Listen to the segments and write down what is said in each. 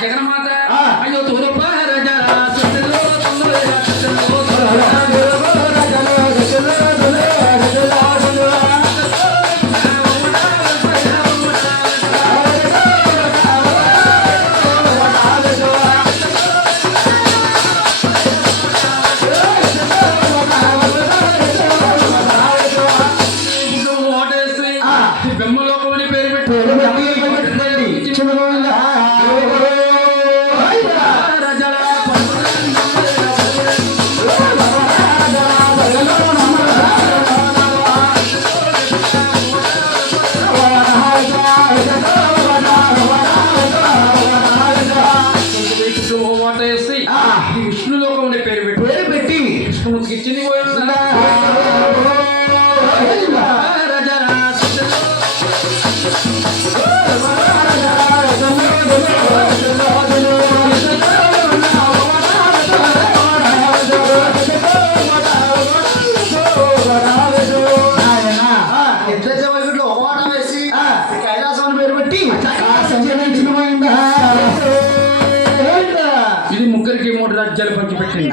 జగన్మాత ఆ. అయ్యో తూరప్ప రాజా చెట్టులో తొందరగా చెట్టులో ఓటేసి బెమ్మలోకం అని పేరు పెట్టి ఓటేసి విష్ణులోకం అనే పేరు పెట్టి విష్ణుమూర్తికి ఇచ్చింది ఇది ముగ్గురికి 3 రాజ్యాలు పంచిపెట్టింది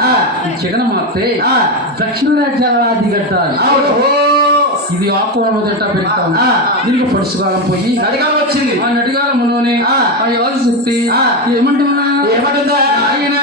ఈ జగన్మాతే దక్షిణ రాజ్యాల అధిగట్టాలి ఇది ఆకువన తింటా పెరుగుతాం దీనికి పడుచుకాలం పోయి నడిగాలం వచ్చింది ఆ నడిగాలములోనే ఆ యోగ శక్తి ఏమంటున్నా ఆయన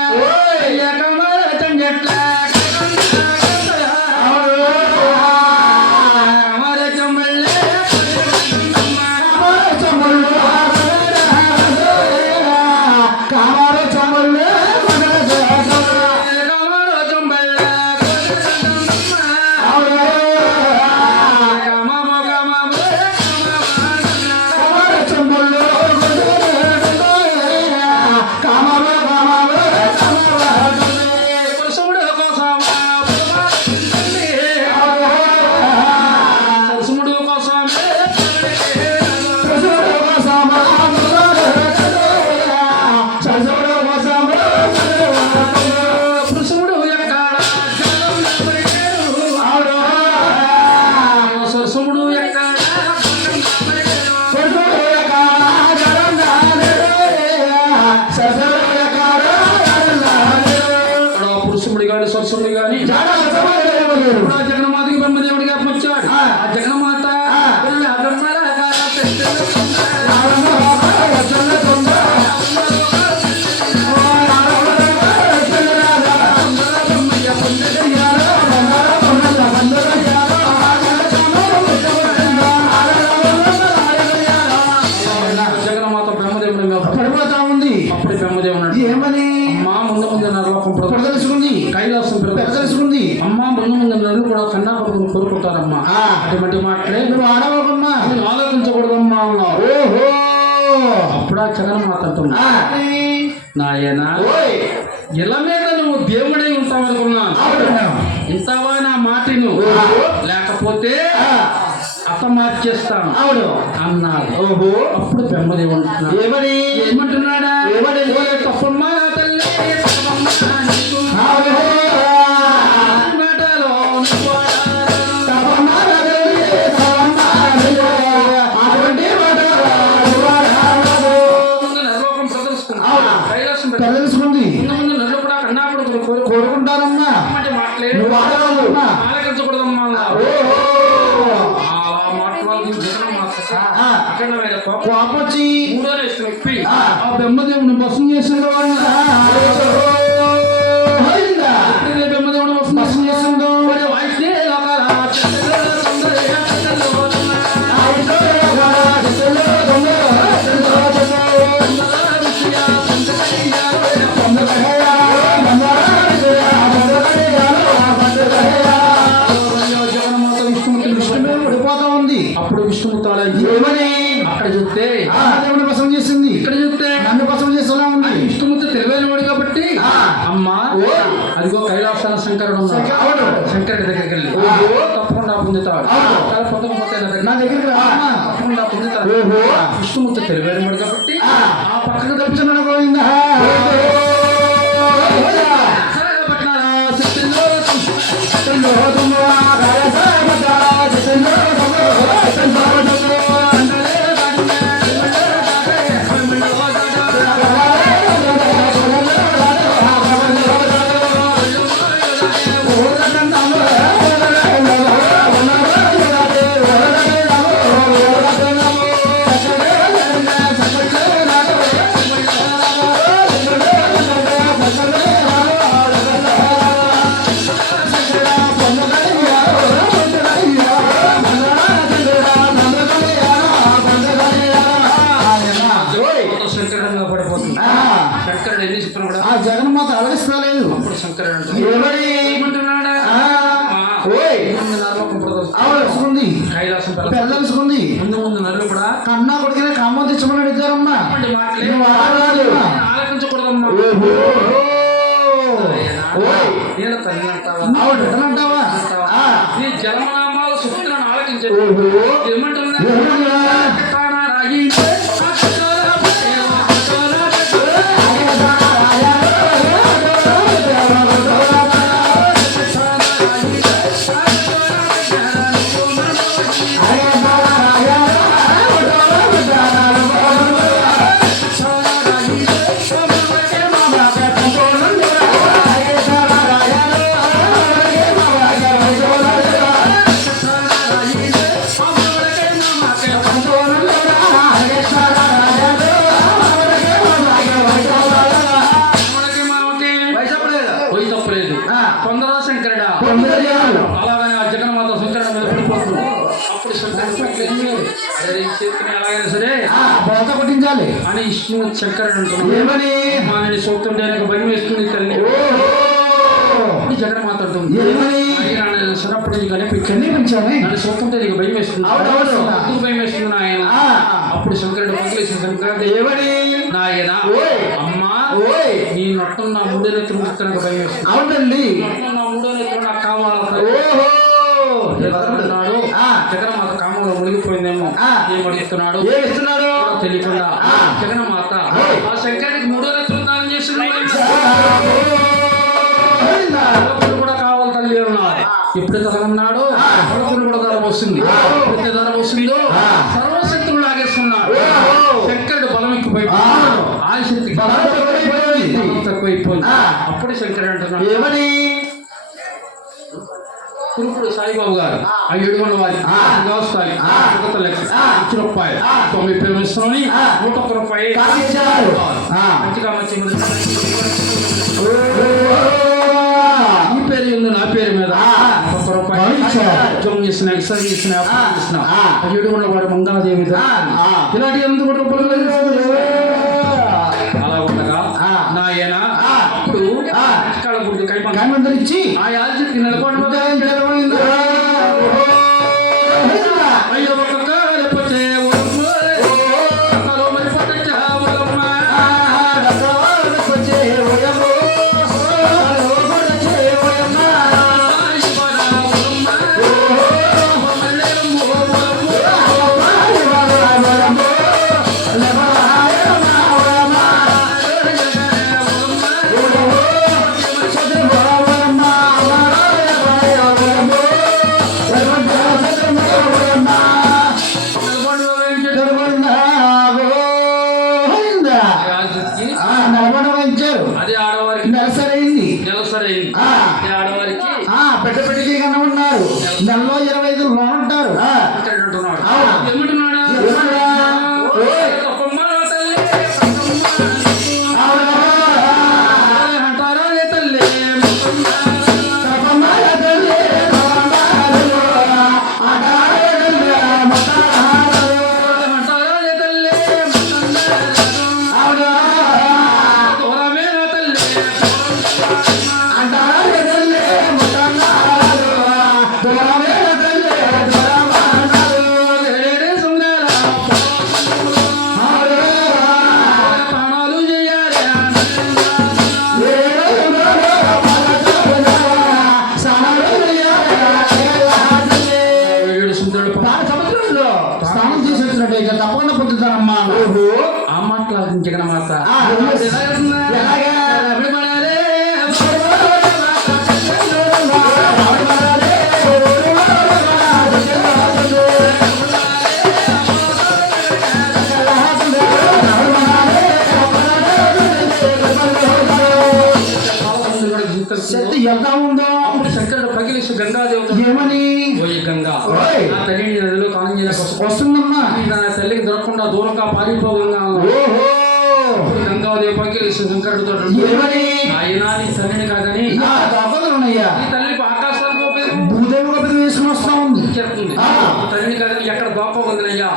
సరస్వతి గాని జగన్మాతకి బ్రహ్మదేవుడిగా వచ్చాడు ఆ జగన్మాత జగన్మాత బ్రహ్మదేవుడి పడిపోతా ఉంది. అప్పుడు బ్రహ్మదేవుడు ఏమని అమ్మా ముందు ముందు నరలోకం ప్రదర్శించుకుంది కైలాసం ప్రదర్శించుకుంది అమ్మా ముందు ముందు నరులు కూడా కన్నా కొడుకుని కోరుకుంటారమ్మా అటువంటి మాటలే నువ్వు ఆడవకమ్మా నువ్వు ఆలోచించకూడదమ్మా అన్నావు. ఓహో అప్పుడు ఆ జగన్మాత అంటున్నా నాయన ఇలా మీద నువ్వు దేవుడై ఉంటావనుకున్నా ఇంతవా నా మాటను లేకపోతే అత మార్చేస్తాను అన్నాడు. ఓహో అప్పుడు బ్రహ్మదేవుడు ఏమని ఏమంటున్నాడా తప్పమ్మా తల్లి ప్రదర్శించుకుంది కోరుకుంటారమ్మా ఆలకించకూడదమ్మా కోపం వచ్చి ఆ బ్రహ్మదేవుని బసం చేసిన బ్రహ్మదేవుని బసం చేసిందో అప్పుడు విష్ణుమూర్తి ఏమని అక్కడ చూస్తే దేవుని బసం చేసింది ఇక్కడ చూస్తే నన్ను బసం చేసేలా ఉంది. విష్ణుమూర్తి తెలివైన వాడు కాబట్టి అమ్మా అదిగో కైలాసాల శంకరుడు ఉన్నాడు శంకరుడి దగ్గరికి వెళ్ళి తప్పకుండా పొందుతాడు పొందకపోతే నా దగ్గరికి తప్పకుండా పొందుతాడు. విష్ణుమూర్తి తెలివైన వాడు కాబట్టి ఆ పక్కకు తప్పించమని పోయిందా పోతుంది. శంకరుడు ఎన్ని చెప్పిన కూడా జగన్మాత అలగిస్తలేదు. అప్పుడు శంకరుడు అంటే ఏమంటున్నాడా, ఆవిడ కైలాసం పెద్దలుసుకుంది. ముందు ముందు నరులు కూడా కన్నా కొడుకునే కామం తెచ్చమని అడిగారమ్మా. ఆలోచించకూడదమ్మా. నేను తల్లి అంటావా? నీ జన్మనామాలు సూత్రాన్ని ఆలోచించే ఏమంటున్నా అలాగనే ఆ జగన్మాత శంకరుడు మీద పడిపోతుంది. అప్పుడు శంకరుడు ఎలాగైనా సరే బోత కొట్టించాలి అని ఇష్టం శంకరుడు అంటున్నాడు. నేను చూస్తుంటే నాకు భయం వేస్తుంది తల్లి. జగన్మాత అంటుంది చిన్నప్పటి నుంచి కనిపించాను, నన్ను చూస్తుంటే నీకు భయం వేస్తుంది. ఎందుకు భయం వేస్తుంది నాయన? అప్పుడు శంకరుడు పగిలేసి శంకరుడు నాయన అమ్మా నీ నొట్టం నా మూడో నెత్తులు నాకు భయం వేస్తుంది. అవునండి, నా మూడో నెత్తులు నాకు కావాలన్నాడు. జగన్మాత కామంలో మునిగిపోయిందేమో. ఏం అడుగుతున్నాడు తెలియకుండా జగన్మాత ఆ శంకరుడికి మూడో నెత్తులు దానం చేస్తున్నాడు. కూడా కావాలి తల్లి అన్నాడు. ఎప్పుడైతే అన్నాడు కొడుకులు కూడా ధర వస్తుంది. ఎప్పుడైతే ధర వస్తుందో సర్వశక్తులు లాగేస్తున్నాడు. శంకరుడు బలం ఎక్కువై ఆశక్తి తక్కువైపోయింది. అప్పుడు శంకరుడు అంటున్నాడు ఏమని? కురుపుడు సాయిబాబు గారు ఆ 7 వారి వ్యవస్థాయి రూపాయలు 90 ఇస్తున్నాని 101 రూపాయలు మంచిగా మంచి ఈ పేరు ఉంది నా పేరు మీద 1 రూపాయలు ఉద్యోగం చేసిన ఎక్సైజ్ చేసిన 7 వాడు మంగాదేవి ఇలాంటి ఎందుకు అలా ఉండగా నాయన అప్పుడు కాళ్ళ కైమందరిచ్చి ఆ యాజకి నిలబడి అయ్యో ఒక కాలపోతే మరి అదే ఆడవారికి నెలసరైంది. ఆడవారికి పెద్ద పెద్దకి కన్నా ఉన్నారు. నెలలో 25 లోన్ ఉంటారు. ఏమంటున్నాడా తప్పకుండా పొందుతానమ్మా. ఆ మాట్లాడుతుంది జగన్మాత. ఎలా ఉందో శంకరుడు పగిలిసి గంగాదేవత ఏమని గంగా నా తల్లిని నదిలో కాలం వస్తుందమ్మా. నా తల్లికి దొరకకుండా దూరంగా పారిపోగంగా గంగాదేవి పగిలిసి శంకరుడితో ఆయన నీ తల్లిని కాదని ఈ తల్లి ఆకాశానికి భూదేవి వేసుకుని వస్తా ఉంది చెప్తుంది. తల్లిని కాదని ఎక్కడ గొప్ప ఉందనయ్యా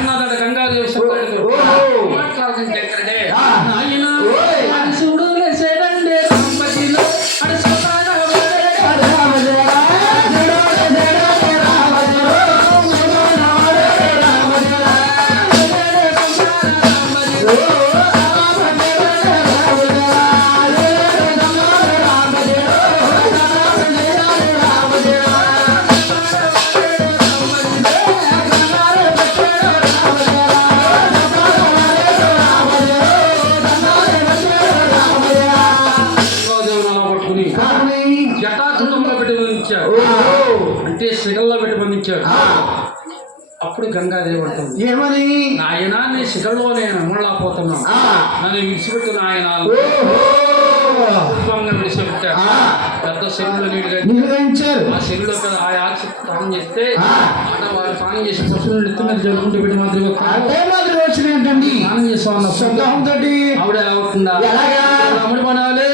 ఉన్నదట గంగాదేవి శంకరుడితో మాట్లాడుతుంది. ఎక్కడే అయితే శిఖల్లో పెట్టి బంధించాడు. అప్పుడు గంగాదేవి అంటుంది, ఏమని? నాయన నీ శిఖల్లో నేను అమ్మలేకపోతున్నాను, నన్ను విడిచిపెట్టు నాయన. విడిచిపెట్టాడు. పెద్ద శరీరంలో నీళ్ళు ఆ శరీరంలో ఆ ఆచి స్నానం చేస్తే వారు స్నానం చేసి పశువులు నెత్తి మీద జరుపుకుంటూ పెట్టి మాదిరిగా వచ్చినాయంటండి. స్నానం చేస్తామన్న సొంతంతోటి ఆవిడ ఎలా అవుతుందా? అమ్ముడు పడాలి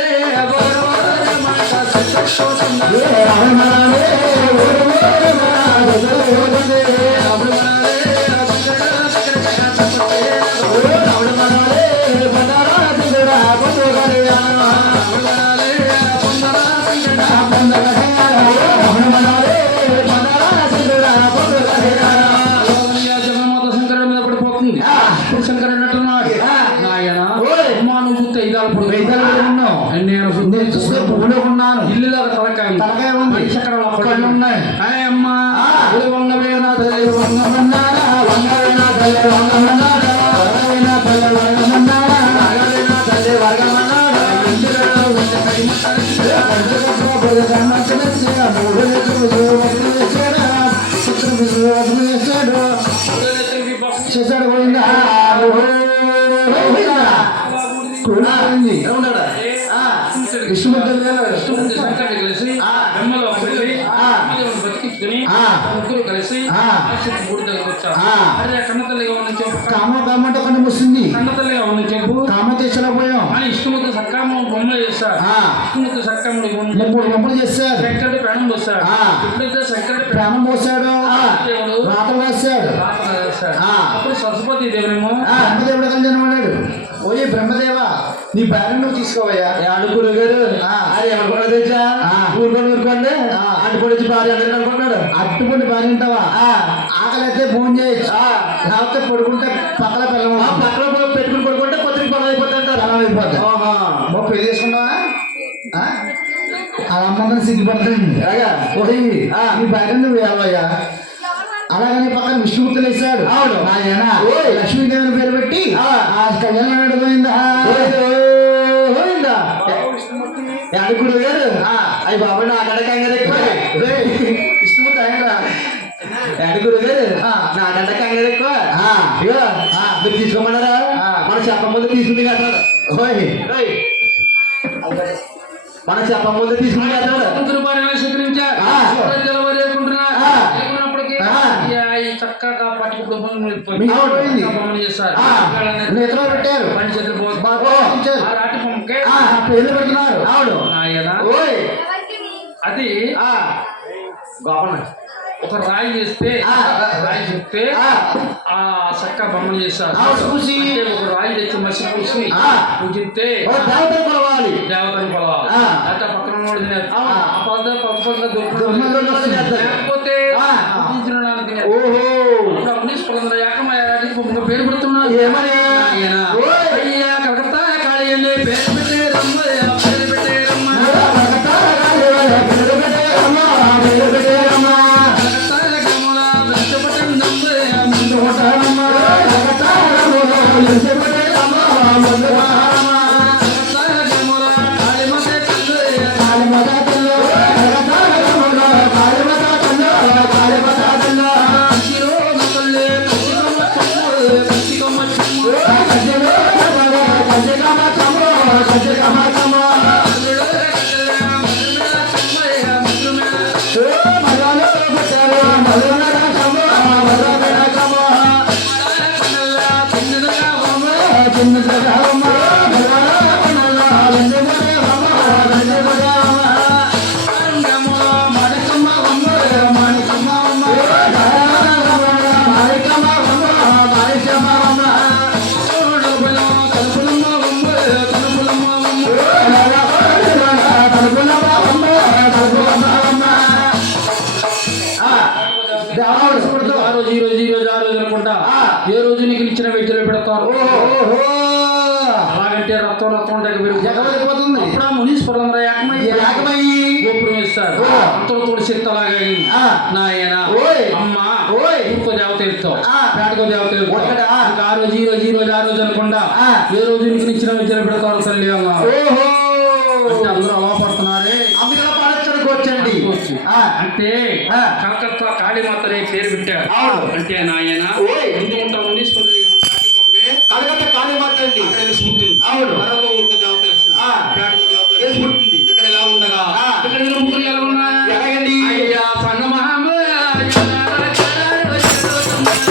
శంకరుడు మీద పడిపోతుంది. ఇప్పుడు శంకరుడు అంటున్నాడు, నాయన అమ్మా నువ్వు ఉన్నాను ఇల్లులో తలకాయ కళ్ళు ఉన్నాయి. అమ్మా వంగవేనా తల్లి వంగమన్నారా వంగవేనా తల్లి వంగమన్నారా వంగవేనా తల్లి వంగమన్నారా వంగవేనా తల్లి వంగమన్నారా ఇందులో ఉండే చేశాడు పోయిందా విష్ణుమూర్తి శంకరుడు కలిసి బ్రహ్మలో బతికించుకుని ముగ్గురు కలిసి మూడు దగ్గర వచ్చారు. అరే కన్నతల్లిగా ఉన్న చెప్పు కామంటే కొన్ని ముస్తుంది. కన్నతల్లిగా ఉన్న చెప్పు కామ తీసుకుపోయాం. అని ఇష్టమూర్తి సక్కామ బొమ్మలు చేస్తారు. ఇష్టమూర్తి సక్కాముడు బొమ్మలు చేస్తారు. శంకరుడు ప్రాణం పోస్తాడు. ఎప్పుడైతే శంకరుడు ప్రాణం పోసాడు, రాత వేస్తాడు. అప్పుడు సరస్వతి దేవుడేమో బ్రహ్మదేవుడు కానీ జన్మన్నాడు. ఓయే బ్రహ్మదేవా, నీ భార్య నువ్వు తీసుకోవయ్యా. అడుగురు గారు అది ఎవరు తెచ్చా ఊరుకోండి అట్టుపడి భార్య అనుకున్నాడు. అట్టుపడి భార్య ఉంటావా? ఆకలి అయితే ఫోన్ చేయొచ్చు, లేకపోతే పడుకుంటే పక్కన పిల్లలు పక్కన పెట్టుకుని పడుకుంటే పొద్దుకి పొలం అయిపోతుంటారు. అలా అయిపోతాయి. బాబు పెళ్లి చేసుకున్నావా? అలా అమ్మందరం సిగ్గుపడుతుంది. ఓహి నీ భార్య నువ్వు ఏవయ్యా? అలాగని పక్కన విష్ణుమూర్తులు వేశాడు. అవును ఆయన లక్ష్మీదేవిని పేరు పెట్టి ఆ కళ్యాణం పోయిందా అడుగుడు గారు అయ్యి బాబు నా గంటకంగా ఎక్కువ విష్ణుమూర్తి ఆయన అడుగుడు గారు నా గంటకంగా ఎక్కువ ఇగో మీరు తీసుకోమన్నారా? మనం చెప్పముందు తీసుకుంది కదా మనం చెప్పముందు తీసుకుంది కదా చక్కగా పట్టుకుని చేస్తారు. పెట్టారు పేర్లు పెడుతున్నారు. అవును అది గోపన ఒక రాయి చేస్తే రాయి చెప్తే ఆ చక్క బొమ్మలు చేస్తారు. ఒక రాయి తెచ్చి మసి పూసి పూజిస్తే దేవతను కొలవాలి. అంటే పక్కన లేకపోతే పేరు పెడుతున్నారు. ఏమని కలకత్తా కాళీ పేరు పెట్టే రమ్మ పేరు పెట్టే రమ్మ ఏ రోజు నీకు ఇచ్చిన వ్యక్తులు పెడతారు. అలాగంటే రక్తం రక్తం జగబడిపోతుంది. అప్పుడు మునీశ్వరం ఏకమయ్యి గోపురం ఇస్తారు. అంతలో శక్తి అలాగే నాయన అమ్మ ఇంకో దేవత ఇస్తావు పేటకో దేవత ఇస్తావు. ఆ రోజు ఈ రోజు ఈ రోజు ఆ రోజు అనకుండా ఏ రోజు నీకు ఇచ్చిన వ్యక్తులు పెడతారు తల్లి అన్నారు. అందరూ అలా పడుతున్నారే అందుకలా పాడించడానికి వచ్చండి. వచ్చి అంటే కలకత్తా కాళీమాతనే పేరు పెట్టారు. అంటే నాయన ముందు ఉంటా మునీశ్వరుని కలకత్తా కాళీమాత అండి. అవును. ఇక్కడ ఎలా ఉండగా